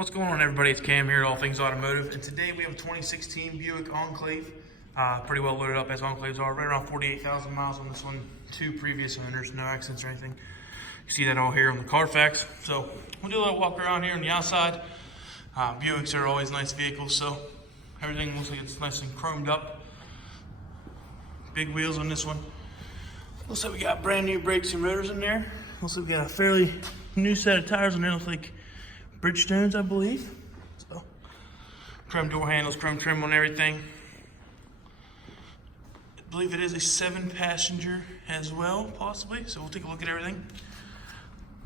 What's going on, everybody? It's Cam here at All Things Automotive, and today we have a 2016 Buick Enclave. Pretty well loaded up as Enclaves are. Right around 48,000 miles on this one. 2 previous owners, no accidents or anything. You see that all here on the CARFAX. So we'll do a little walk around here on the outside. Buicks are always nice vehicles, so everything looks like it's nice and chromed up. Big wheels on this one. Looks like we got brand new brakes and rotors in there. Looks like we got a fairly new set of tires on there. Looks like Bridgestones, I believe. So, chrome door handles, chrome trim on everything. I believe it is a 7-passenger as well, possibly. So we'll take a look at everything.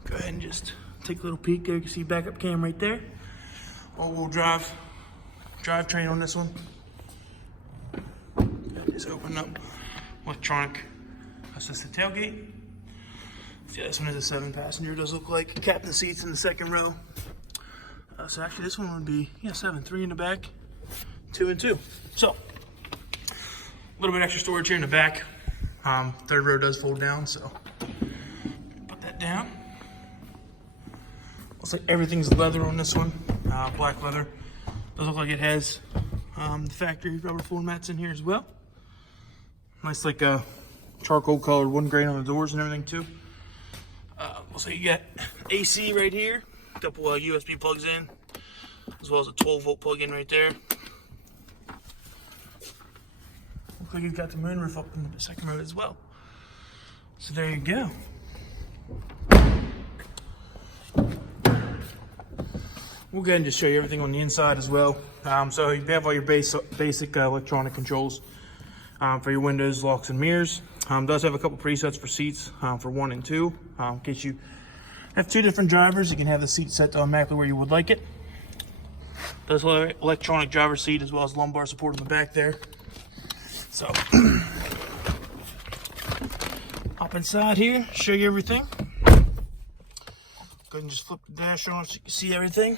Go ahead and just take a little peek. There you can see backup cam right there. All-wheel drivetrain on this one. Just open up electronic assisted tailgate. So yeah, this one is a 7-passenger. It does look like captain seats in the second row. So actually this one would be 7, 3 in the back, 2 and 2. So a little bit extra storage here in the back. Third row does fold down, so put that down. Looks like everything's leather on this one, black leather. Does look like it has the factory rubber floor mats in here as well. Nice like a charcoal colored wood grain on the doors and everything too. Looks like you got AC right here. A couple USB plugs in, as well as a 12-volt plug-in right there. Looks like you've got the moonroof up in the second row as well. So there you go. We'll go ahead and just show you everything on the inside as well. So you have all your basic electronic controls for your windows, locks, and mirrors. Does have a couple presets for seats for 1 and 2. In case you have 2 different drivers, you can have the seat set to automatically where you would like it. Does have electronic driver seat as well as lumbar support in the back there. So hop inside here, show you everything. Go ahead and just flip the dash on so you can see everything.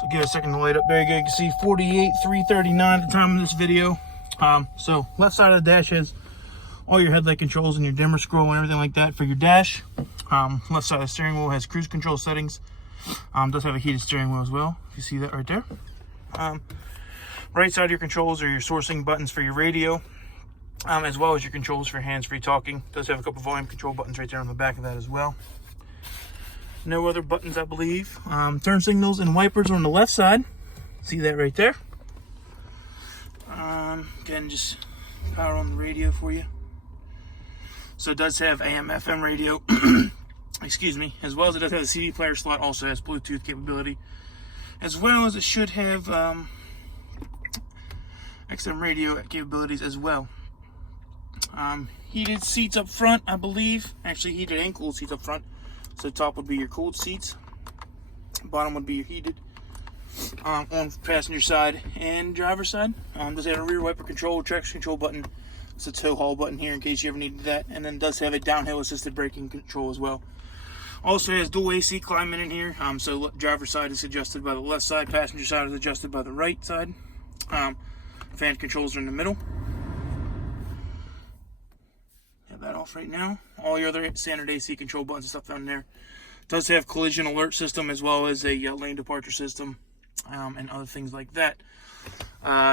So give it a second to light up. There you go. You can see 48,339 at the time of this video. So left side of the dash has all your headlight controls and your dimmer scroll and everything like that for your dash. Left side of the steering wheel has cruise control settings. Does have a heated steering wheel as well, if you see that right there. Right side of your controls are your sourcing buttons for your radio, as well as your controls for hands-free talking. Does have a couple volume control buttons right there on the back of that as well. No other buttons, I believe. Turn signals and wipers on the left side. See that right there. Again, just power on the radio for you. So it does have AM, FM radio, excuse me, as well as it does have a CD player slot, also has Bluetooth capability, as well as it should have XM radio capabilities as well. Heated seats up front, I believe. Actually, heated and cooled seats up front. So the top would be your cooled seats, bottom would be your heated. On passenger side and driver side. Does have a rear wiper control, traction control button. It's a tow haul button here in case you ever needed that, and then does have a downhill assisted braking control as well. Also has dual AC climate in here. So driver side is adjusted by the left side, passenger side is adjusted by the right side. Fan controls are in the middle. Have that off right now. All your other standard AC control buttons and stuff down there. Does have collision alert system as well as a lane departure system and other things like that.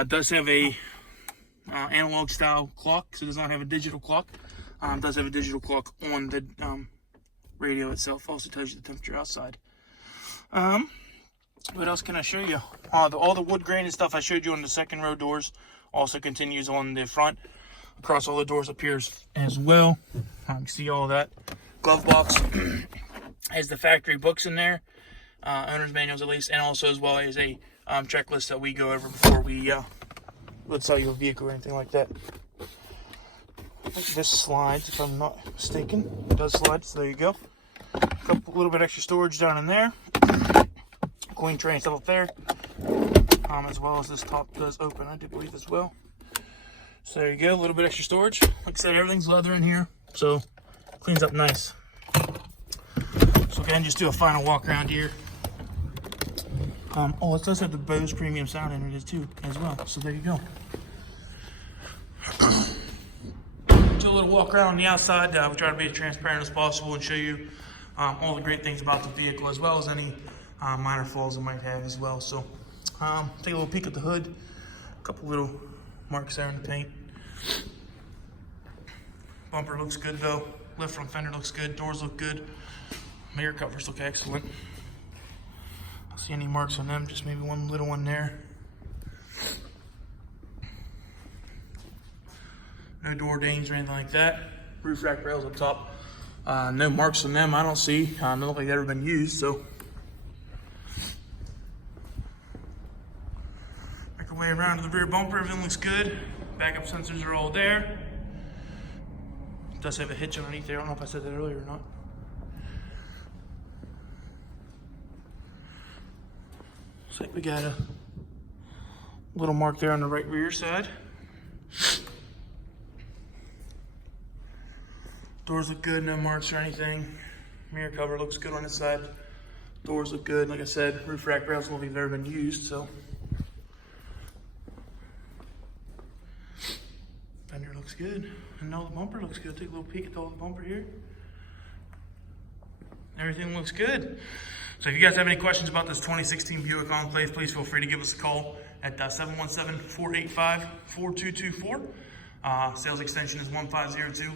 Does have a analog style clock, so it does not have a digital clock. Does have a digital clock on the radio itself. Also tells you the temperature outside. What else can I show you? All the wood grain and stuff I showed you on the second row doors also continues on the front. Across all the doors up here as well. You can see all that. Glove box has the factory books in there, owner's manuals at least, and also as well as a checklist that we go over before we would sell you a vehicle or anything like that. I think this slides, if I'm not mistaken. It does slide, so there you go. A little bit extra storage down in there. Queen tray and stuff up there. As well as this top does open, I do believe as well. So there you go, a little bit extra storage. Like I said, everything's leather in here, so cleans up nice. So again, just do a final walk around here. It does have the BOSE premium sound in it too, as well. So there you go. Do a little walk around on the outside. We try to be as transparent as possible and show you all the great things about the vehicle, as well as any minor flaws it might have as well. So take a little peek at the hood. A couple little marks there in the paint. Bumper looks good though. Lift front fender looks good. Doors look good. Mirror covers look excellent. I don't see any marks on them, just maybe one little one there. No door dings or anything like that. Roof rack rails up top. No marks on them I don't see. Don't look like they've ever been used, so. Make our way around to the rear bumper. Everything looks good. Backup sensors are all there. It does have a hitch underneath there. I don't know if I said that earlier or not. Looks like we got a little mark there on the right rear side. Doors look good, no marks or anything. Mirror cover looks good on this side. Doors look good. Like I said, roof rack rails will have never been used, so. Fender looks good. And all the bumper looks good. Take a little peek at all the bumper here. Everything looks good. So if you guys have any questions about this 2016 Buick Enclave, please feel free to give us a call at 717-485-4224. Sales extension is 1502.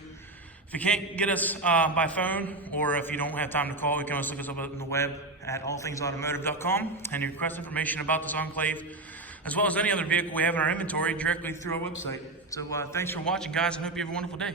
If you can't get us by phone, or if you don't have time to call, you can always look us up on the web at allthingsautomotive.com and request information about this Enclave, as well as any other vehicle we have in our inventory directly through our website. So thanks for watching, guys, and hope you have a wonderful day.